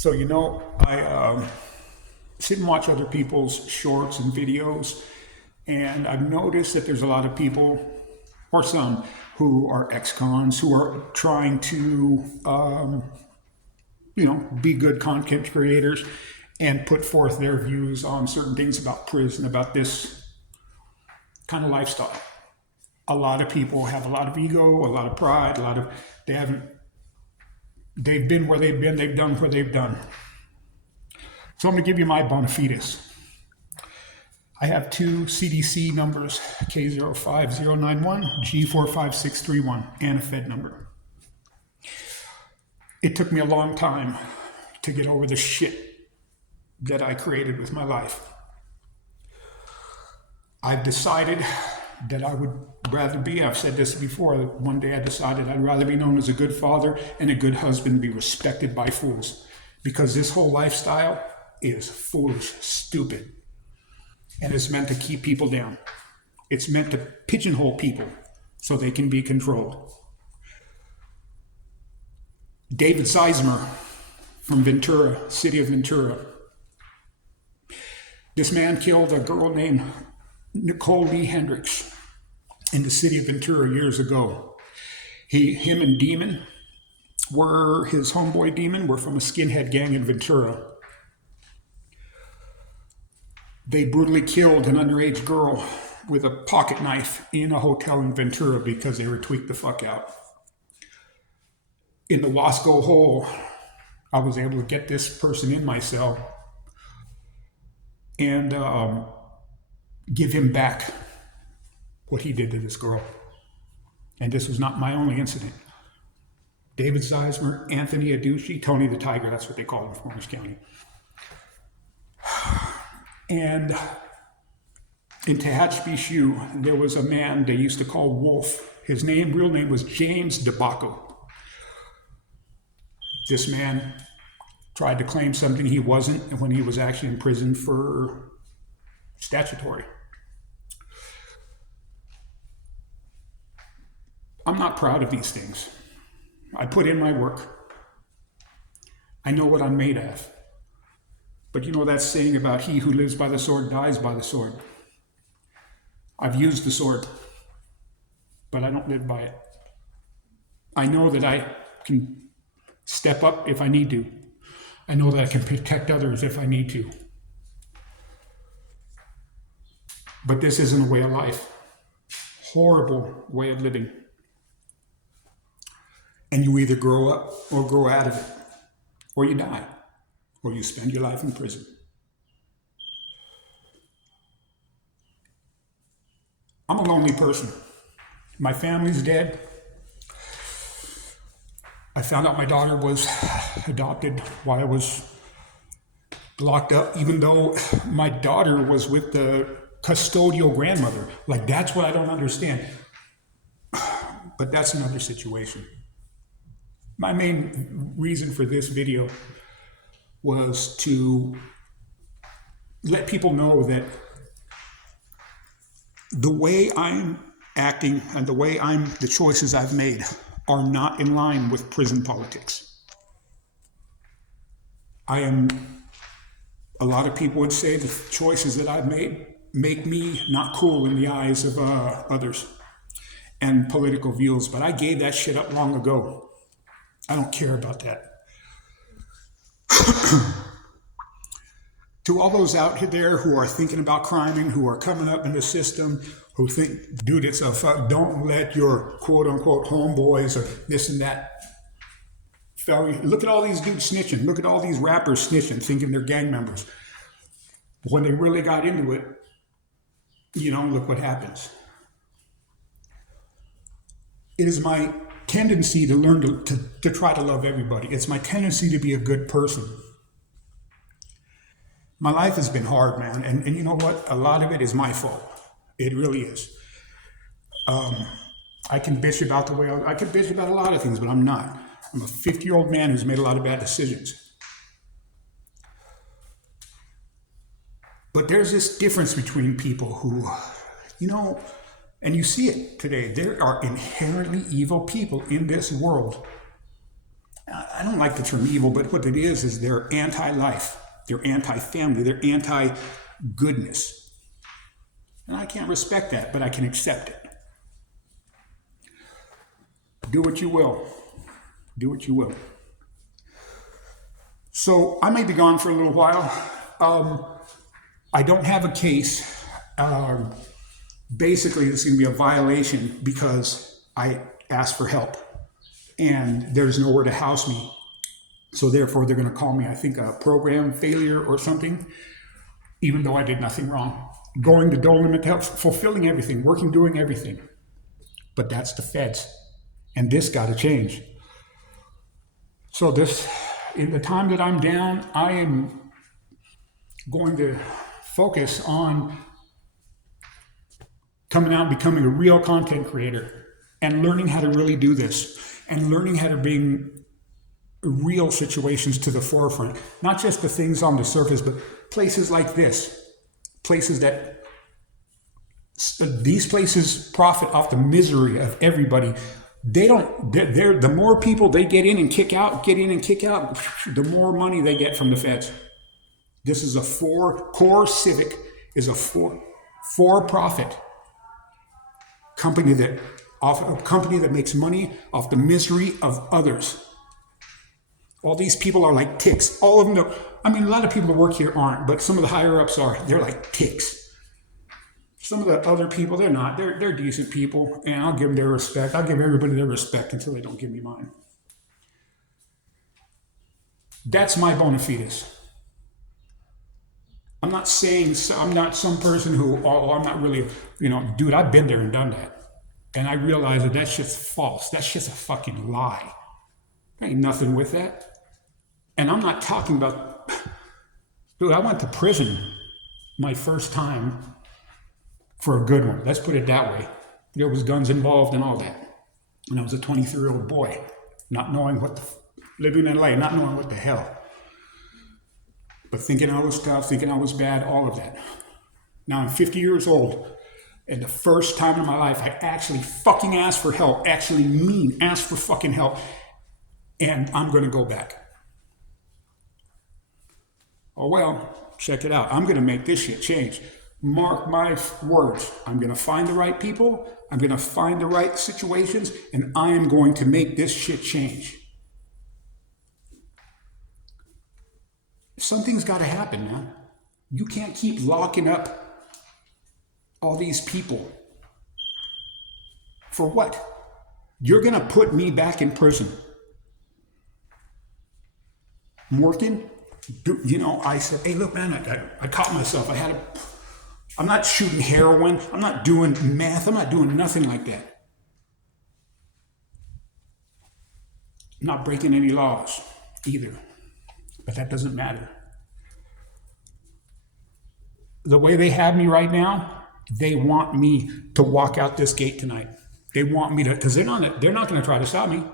So, I sit and watch other people's shorts and videos, and I've noticed that there's a lot of people, or some, who are ex-cons, who are trying to, be good content creators and put forth their views on certain things about prison, about this kind of lifestyle. A lot of people have a lot of ego, a lot of pride, they've been where they've been, they've done what they've done. So I'm going to give you my bona fides. I have two CDC numbers, K05091, G45631, and a Fed number. It took me a long time to get over the shit that I created with my life. I've decided that I would rather be, I've said this before, one day I decided I'd rather be known as a good father and a good husband, be respected by fools. Because this whole lifestyle is foolish, stupid, and it's meant to keep people down. It's meant to pigeonhole people so they can be controlled. David Sizemore from Ventura, city of Ventura. This man killed a girl named Nicole Lee Hendricks in the city of Ventura years ago. Him and Demon his homeboy Demon were from a skinhead gang in Ventura. They brutally killed an underage girl with a pocket knife in a hotel in Ventura because they were tweaked the fuck out. In the Wasco hole, I was able to get this person in my cell and give him back what he did to this girl. And this was not my only incident. David Sizemore, Anthony Aducci, Tony the Tiger, that's what they call him in Orange County. And in Tehachapi Shoe, there was a man they used to call Wolf. His real name was James DeBacco. This man tried to claim something he wasn't when he was actually in prison for statutory. I'm not proud of these things. I put in my work. I know what I'm made of. But you know that saying about he who lives by the sword dies by the sword. I've used the sword, but I don't live by it. I know that I can step up if I need to. I know that I can protect others if I need to. But this isn't a way of life. Horrible way of living. And you either grow up or grow out of it, or you die, or you spend your life in prison. I'm a lonely person. My family's dead. I found out my daughter was adopted while I was locked up, even though my daughter was with the custodial grandmother. Like, that's what I don't understand. But that's another situation. My main reason for this video was to let people know that the way I'm acting and the choices I've made are not in line with prison politics. A lot of people would say the choices that I've made make me not cool in the eyes of others and political views, but I gave that shit up long ago. I don't care about that. To all those out there who are thinking about criming, who are coming up in the system, who think, dude, it's a fuck, don't let your quote unquote homeboys or this and that. Look at all these dudes snitching. Look at all these rappers snitching, thinking they're gang members. When they really got into it, look what happens. It is my tendency to learn to try to love everybody. It's my tendency to be a good person. My life has been hard, man. And you know what? A lot of it is my fault. It really is. I can bitch about I can bitch about a lot of things, but I'm not. I'm a 50-year-old man who's made a lot of bad decisions. But there's this difference between people who, and you see it today. There are inherently evil people in this world. I don't like the term evil, but what it is they're anti-life, they're anti-family, they're anti-goodness. And I can't respect that, but I can accept it. Do what you will. Do what you will. So I may be gone for a little while. I don't have a case. Basically, it's going to be a violation because I asked for help and there's nowhere to house me. So therefore, they're going to call me, I think, a program failure or something, even though I did nothing wrong. Going to no limit help, fulfilling everything, working, doing everything. But that's the feds. And this got to change. So in the time that I'm down, I am going to focus on coming out and becoming a real content creator and learning how to really do this and learning how to bring real situations to the forefront, not just the things on the surface, but places like this, places that these places profit off the misery of everybody. The more people they get in and kick out, the more money they get from the feds. This is Core Civic is a for-profit company that makes money off the misery of others. All these people are like ticks. All of them know. I mean, a lot of people that work here aren't, but some of the higher ups are. They're like ticks. Some of the other people, they're not. They're decent people, and I'll give them their respect. I'll give everybody their respect until they don't give me mine. That's my bona fides. I'm not saying, I'm not some person who, I'm not really, dude, I've been there and done that. And I realize that that's just false. That's just a fucking lie. There ain't nothing with that. And I'm not talking about, dude, I went to prison my first time for a good one. Let's put it that way. There was guns involved and all that. And I was a 23-year-old boy, not knowing living in LA, not knowing what the hell. But thinking I was tough, thinking I was bad, all of that. Now I'm 50 years old. And the first time in my life, I actually fucking asked for help, asked for fucking help. And I'm going to go back. Oh, well, check it out. I'm going to make this shit change. Mark my words. I'm going to find the right people. I'm going to find the right situations. And I am going to make this shit change. Something's got to happen, man. You can't keep locking up all these people. For what? You're going to put me back in prison. I'm working. I said, hey, look, man, I caught myself. I'm not shooting heroin. I'm not doing meth. I'm not doing nothing like that. I'm not breaking any laws either. But that doesn't matter. The way they have me right now, they want me to walk out this gate tonight. They want me to, because they're not going to try to stop me.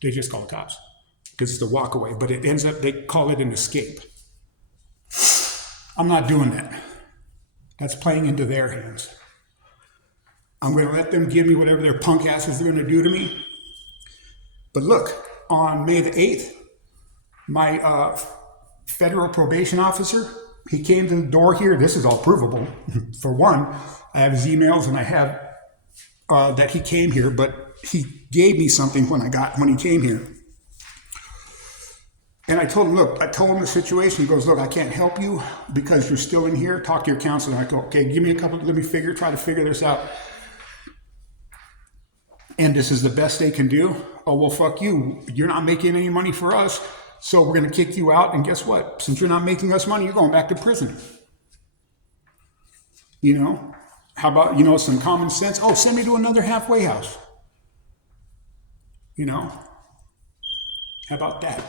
They just call the cops because it's the walk away. But it ends up, they call it an escape. I'm not doing that. That's playing into their hands. I'm going to let them give me whatever their punk asses they're going to do to me. But look, on May the 8th, my federal probation officer, he came to the door here. This is all provable. For one, I have his emails and I have that he came here, but he gave me something when he came here. And I told him the situation. He goes, look, I can't help you because you're still in here. Talk to your counselor. I go, okay, give me try to figure this out. And this is the best they can do. Oh, well, fuck you. You're not making any money for us. So we're going to kick you out. And guess what? Since you're not making us money, you're going back to prison. How about, some common sense? Oh, send me to another halfway house. How about that?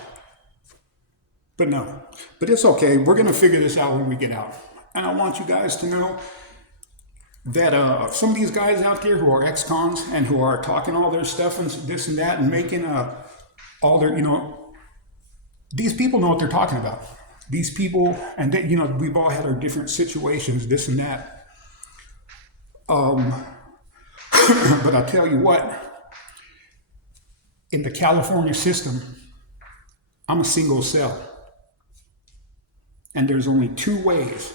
But no, it's okay. We're going to figure this out when we get out. And I want you guys to know that some of these guys out there who are ex-cons and who are talking all their stuff and this and that and making all their, these people know what they're talking about. These people, and they, we've all had our different situations, this and that. But I'll tell you what, in the California system, I'm a single cell. And there's only two ways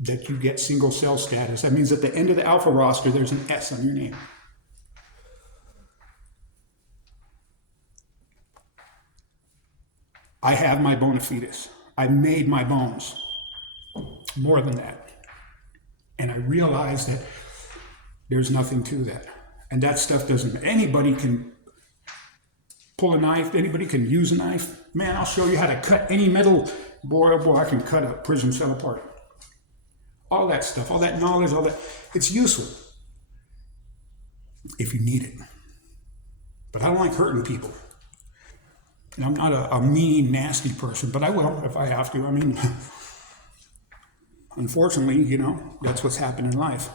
that you get single cell status. That means at the end of the alpha roster, there's an S on your name. I have my bona fides. I made my bones. More than that. And I realized that there's nothing to that. And that stuff doesn't, anybody can pull a knife, anybody can use a knife. Man, I'll show you how to cut any metal. Boy, oh boy, I can cut a prison cell apart. All that stuff, all that knowledge, all that, it's useful if you need it. But I don't like hurting people. And I'm not a mean, nasty person, but I will if I have to. I mean, unfortunately, you know, that's what's happened in life.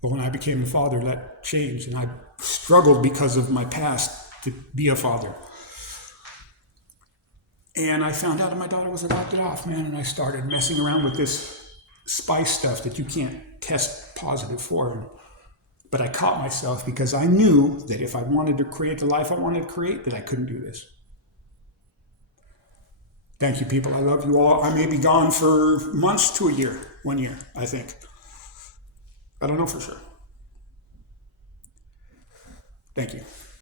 But when I became a father, that changed, and I struggled because of my past to be a father. And I found out that my daughter was adopted off, man, and I started messing around with this spice stuff that you can't test positive for. But I caught myself because I knew that if I wanted to create the life I wanted to create, that I couldn't do this. Thank you, people. I love you all. I may be gone for months to a year, 1 year, I think. I don't know for sure. Thank you.